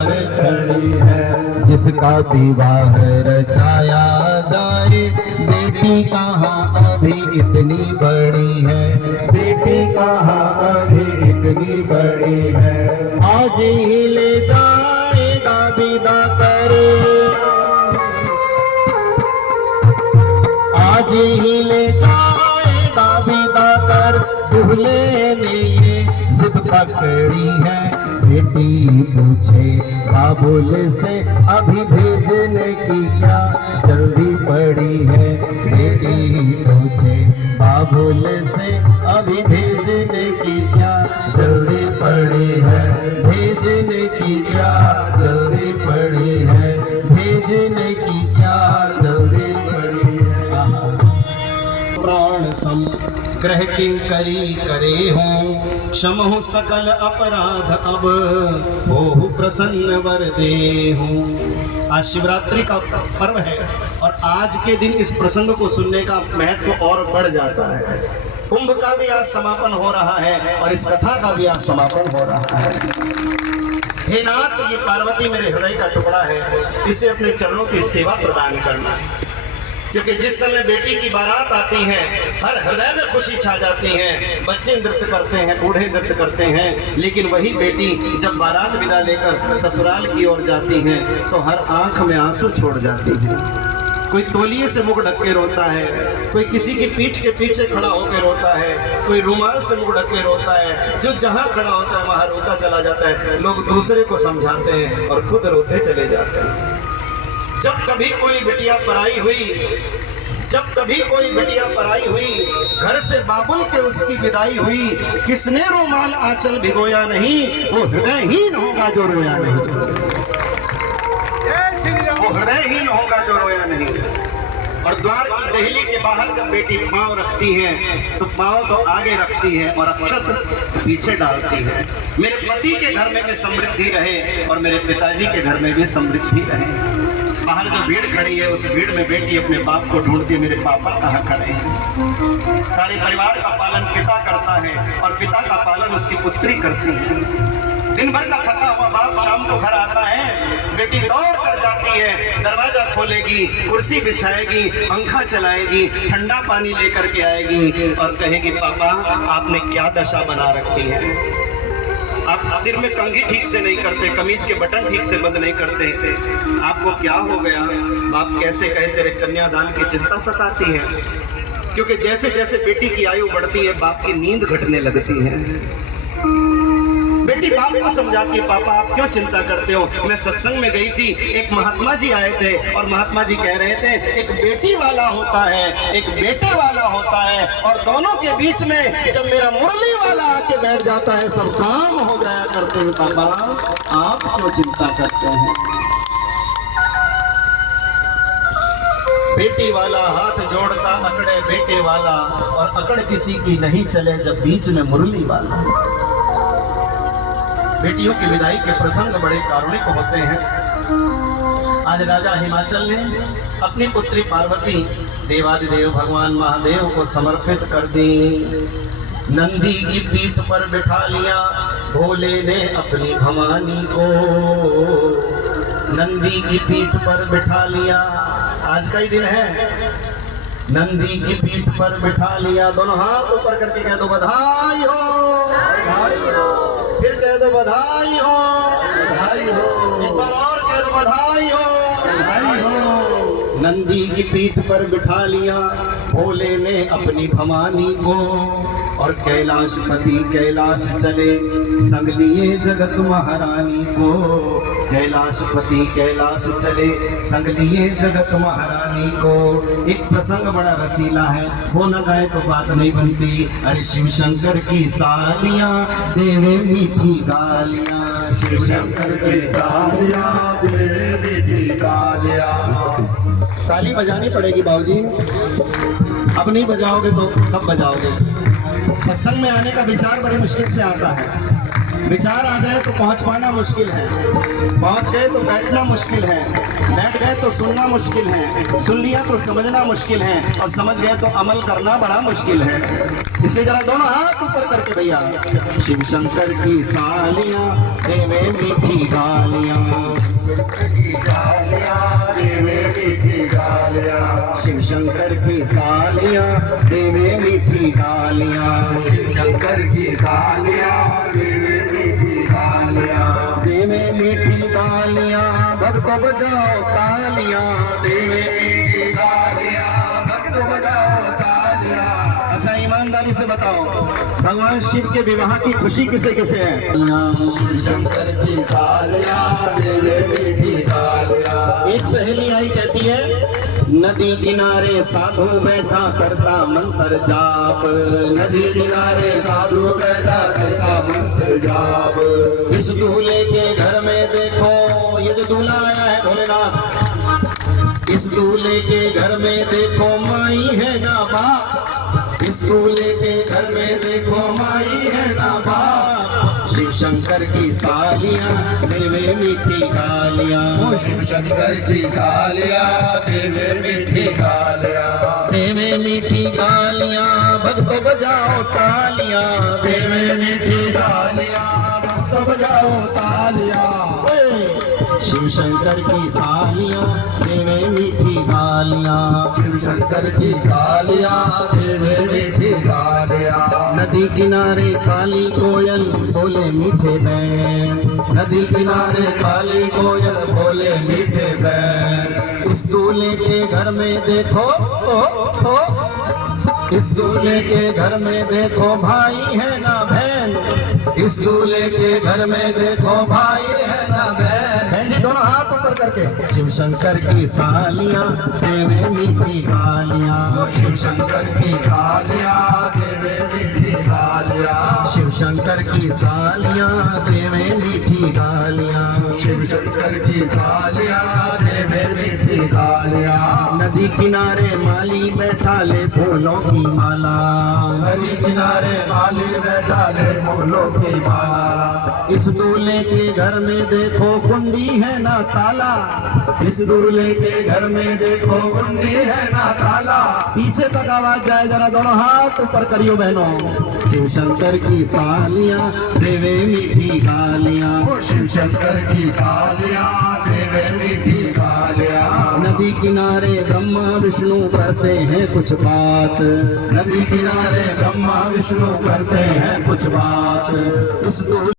खड़ी है। जिसका विवाह रचाया जाए, बेटी कहाँ अभी इतनी बड़ी है, बेटी कहाँ अभी इतनी बड़ी है। आज ही ले जाएगा विदा कर, आज ही ले जाएगा विदा कर। दूल्हे ने ये जिद पकड़ी है, बेटी पूछे काबुल से अभी भेजने की क्या जल्दी पड़ी है। बेटी पूछे काबुल से अभी भेजने की क्या जल्दी पड़ी है, भेजने की क्या जल्दी पड़ी है, भेजने की क्या जल्दी पड़ी है। प्राण सम ग्रह किंकरी करे हूँ, क्षमहु सकल अपराध अब हो प्रसन्न वर दे हूँ। आज शिवरात्रि का पर्व है और आज के दिन इस प्रसंग को सुनने का महत्व और बढ़ जाता है। कुंभ का भी आज समापन हो रहा है और इस कथा का भी आज समापन हो रहा है। हे नाथ, ये पार्वती मेरे हृदय का टुकड़ा है, इसे अपने चरणों की सेवा प्रदान करना, क्योंकि जिस समय बेटी की बारात आती है हर हृदय में खुशी छा जाती है। बच्चे नृत्य करते हैं, बूढ़े नृत्य करते हैं, लेकिन वही बेटी जब बारात विदा लेकर ससुराल की ओर जाती है तो हर आंख में आंसू छोड़ जाती है। कोई तौलिए से मुख ढक के रोता है, कोई किसी की पीठ के पीछे खड़ा होकर रोता है, कोई रुमाल से मुख ढक के रोता है। जो जहां खड़ा होता है वहां रोता चला जाता है। लोग दूसरे को समझाते हैं और खुद रोते चले जाते हैं। जब कभी कोई बिटिया पराई हुई, जब कभी कोई बिटिया पराई हुई, घर से बाबुल के उसकी विदाई हुई, किसने रुमाल आंचल भिगोया नहीं, वो हृदयहीन होगा जो रोया नहीं, वो हृदयहीन होगा जो रोया नहीं। और द्वार की दहली के बाहर जब बेटी पांव रखती है तो पांव तो आगे रखती है और अक्षत पीछे डालती है। मेरे पति के घर में भी समृद्धि रहे और मेरे पिताजी के घर में भी समृद्धि रहे। बाहर जो भीड़ खड़ी है उस भीड़ में बेटी अपने बाप को ढूंढती है, मेरे पापा कहाँ खड़े हैं। सारे परिवार का पालन पिता करता है और पिता का पालन उसकी पुत्री करती है। दिन भर का थका हुआ बाप शाम को घर आता है, बेटी दौड़ कर जाती है, दरवाजा खोलेगी, कुर्सी बिछाएगी, पंखा चलाएगी, ठंडा पानी लेकर के आएगी और कहेगी, पापा आपने क्या दशा बना रखी है, आप सिर में कंघी ठीक से नहीं करते, कमीज के बटन ठीक से बंद नहीं करते, आपको क्या हो गया। बाप कैसे कहे, तेरे कन्यादान की चिंता सताती है। क्योंकि जैसे जैसे बेटी की आयु बढ़ती है बाप की नींद घटने लगती है। बेटी बाप को समझाती है, पापा आप क्यों चिंता करते हो। मैं सत्संग में गई थी, एक महात्मा जी आए थे और महात्मा जी कह रहे थे एक बेटी वाला होता है, एक बेटे वाला होता है, और दोनों के बीच में जब मेरा मुरली वाला आके बैठ जाता है सब काम हो जाया करते हैं। पापा आप क्यों चिंता करते हैं। बेटी वाला हाथ जोड़ता अकड़े बेटे वाला, और अकड़ किसी की नहीं चले जब बीच में मुरली वाला। बेटियों की विदाई के प्रसंग बड़े कारुणिक होते हैं। आज राजा हिमाचल ने अपनी पुत्री पार्वती देवादिदेव भगवान महादेव को समर्पित कर दी। नंदी की पीठ पर बिठा लिया भोले ने अपनी भवानी को, नंदी की पीठ पर बिठा लिया। आज का ही दिन है। नंदी की पीठ पर बिठा लिया, दोनों हाथ ऊपर करके कह दो बधाई हो, बधाई हो। फिर कह दो बधाई हो, बधाई हो। एक बार और कह दो बधाई हो, बधाई हो। नंदी की पीठ पर बिठा लिया भोले ने अपनी भवानी को, और कैलाशपति कैलाश चले संग लिए जगत महारानी को। कैलाशपति कैलाश चले संग लिए जगत महारानी को। एक प्रसंग बड़ा रसीला है, वो न गाए तो बात नहीं बनती। अरे शिव शंकर की सालियां देवे मीठी गालियां, शिव शंकर की सालियां देवे मीठी गालियां। ताली बजानी पड़ेगी बाबूजी, अब नहीं बजाओगे तो कब बजाओगे। सत्संग में आने का विचार बड़ी मुश्किल से आता है। विचार आ जाए तो पहुंच पाना मुश्किल है, पहुंच गए तो बैठना मुश्किल है, बैठ गए तो सुनना मुश्किल है, सुन लिया तो समझना मुश्किल है, और समझ गए तो अमल करना बड़ा मुश्किल है। इसलिए जरा दोनों हाथ ऊपर करके भैया, शिव शंकर की सालियां देवे मीठी गालियां, शिव शंकर की सालियां देवे मीठी गालियां, शिव शंकर की सालियां देवे मीठी गालियां, देवे मीठी गालियां भक्तो बजाओ तालियां, देवे मीठी गालियां भक्त बजाओ तालियां। अच्छा ईमानदारी से बताओ, भगवान शिव के विवाह की खुशी किसे किसे है? शिव शंकर की सालियां देवे मीठी गालियां। एक सहेली आई कहती है, नदी किनारे साधु बैठा करता मंत्र जाप, नदी किनारे साधु बैठा करता मंत्र जाप, इस दूल्हे के घर में देखो, ये जो दूल्हा आया है भोलेनाथ, इस दूल्हे के घर में देखो माई है ना बाप, इस दूल्हे के घर में देखो माई है ना बाप, शिव शंकर की सालियां देवे मीठी गालियां, शिव शंकर की सालियां देवे मीठी गालियां, देवे मीठी गालियां भक्तो बजाओ तालियां, देवे मीठी गालियां भक्त बजाओ तालियां। शिव शंकर की सालियां देवे मीठी गालियां, शिव शंकर की सालियां देवे मीठी गालियां, नदी किनारे काली कोयल बोले मीठे बैन, नदी किनारे काली कोयल बोले मीठे बैन, इस दूल्हे के घर में देखो इस दूल्हे के घर में देखो भाई है ना बहन, इस दूल्हे के घर में देखो भाई है ना बहन। बहन जी दोनों हाथ ऊपर करके, शिव शंकर की सालियां देवे मीठी गालियां, शिव शंकर की सालियां देवे मीठी गालियां, शिव शंकर की सालियां देवे मीठी गालियां, शिव शंकर की सालियां देवे मीठी गालियां, नदी किनारे माली बैठा ले फूलों की माला, नदी किनारे माली बैठा ले फूलों की माला, इस दूल्हे के घर में देखो कुंडी है ना ताला, इस दूल्हे के घर में देखो कुंडी है ना ताला, पीछे तक आवाज जाए, जरा दोनों हाथ ऊपर करियो बहनों, शिव शंकर की सालियां देवे मीठी गालियां, शिव शंकर की सालियां देवे मीठी गालियां, नदी किनारे ब्रह्मा विष्णु करते हैं कुछ बात, नदी किनारे ब्रह्मा विष्णु करते हैं कुछ बात, इस दूल्हे